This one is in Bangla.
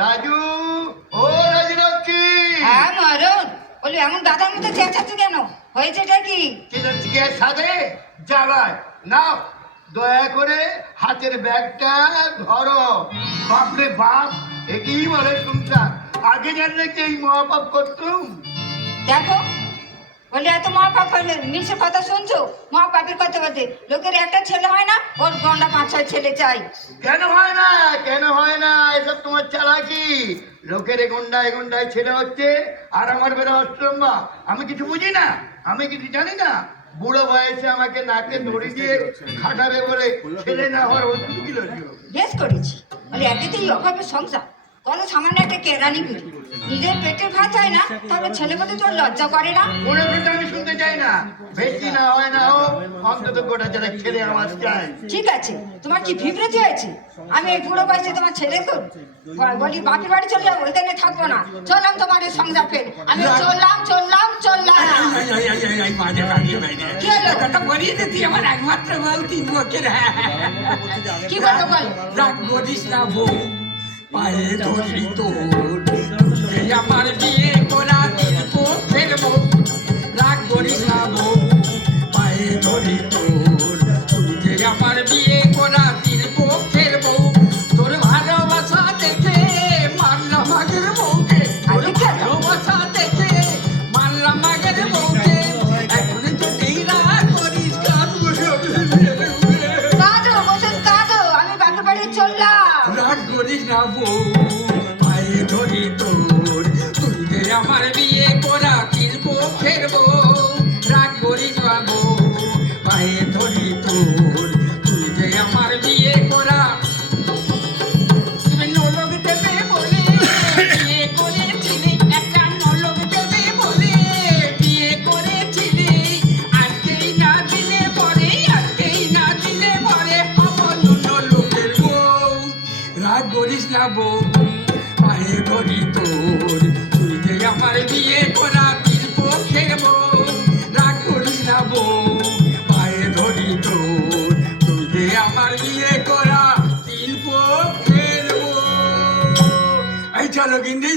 রাজু, ও রাজু লক্ষ্মী। হ্যাঁ মরণ, বলি এমন দাদার মতো চেঁচাচ্ছ কেন? হয়েছেটা কি? চিকে সাথে জ্বালায় নাও, দয়া করে হাতের ব্যাগটা ধরো। বাপরে বাপ, একই বলে সংসার। আগে জানলে কি এই মহাপাপ করতুম? দেখো, বলে এত মহাপাপ করলে মিশের কথা শুনছো? মহাপাপের কথা বলতে লোকের একটা ছেলে হয় না, ওর গন্ডা 5-6 ছেলে চাই। কেন হয় না, কেন হয় না? এসব তোমার চালাকি। লোকের এগন্ডায় এগন্ডায় ছেলে হচ্ছে, আর আমার বেলা অষ্টম্বা। আমি কিছু বুঝি না, আমি কিছু জানি না। বুড়ো বয়সে আমাকে নাকে দড়ি দিয়ে খাটাবে বলে ছেলে না হওয়ার ওষুধ দিল। বেশ করেছি, বলে একেতেই অভাবের সংসার, কোনো সামান্য একটা কেরানি করি, নিজের পেটের ভাত হয় না, তাহলে ছেলে বলতে তোর লজ্জা করে না? মনে করতে আমি শুনতে চাই না। বেশি না হয় না হোক, অন্তত গোটা যারা ছেলে আমার চাই। ঠিক আছে, তোমার কি বিভ্রান্তি হয়েছে? আমি এই বুড়ো বয়সে তোমার ছেলে তো বলি বাপের বাড়ি চলে যাবো, ওইখানে থাকবো না। চললাম তোমার এই সংসার ফের, আমি চললাম চললাম চললাম। কি হলো? তুই আমার একমাত্র বল, 3 বছর। কি বলবো বলো? রাগ করিস না বউ, পায়ে ধরি তোর, এই আমার বিয়ে করা 3 পক্ষের বউ। রাগ করিস না বউ, পায়ে ধরি তোর, তুই যে আমার বিয়ে করা 3 পক্ষের বউ। তোর ভালোবাসা দেখে মারলাম আগের বউকে, তোর ভালোবাসা দেখে মারলাম আগের বউকে। এখন যদি রাগ করিস কাঁদবো, কাঁদো বসে কাঁদো, আমি বাপের বাড়ি চললাম। রাগ করিস না বউ, পায়ে ধরি তোর, তুই যে আমার বিয়ে করা 3 পক্ষের বউ। রাগ করিস না বউ, পায়ে ধরি তোর, তুই যে আমার বিয়ে করা। তুমি নলক দেবে বলে বিয়ে করেছিলে, একটা নলক দেবে বলে বিয়ে করেছিলে। আজকেই না দিলে পরে, আজকেই না দিলে পরে অমন নলকের বউ। রাগ করিস না বউ, পায়ে ধরি তোর, তুই যে আমার বিয়ে করা 3 পক্ষের বউ। রাগ করিস না বউ, পায়ে ধরি তোর, তুই যে আমার বিয়ে করা 3 পক্ষের বউ। এই চলো কিন্তু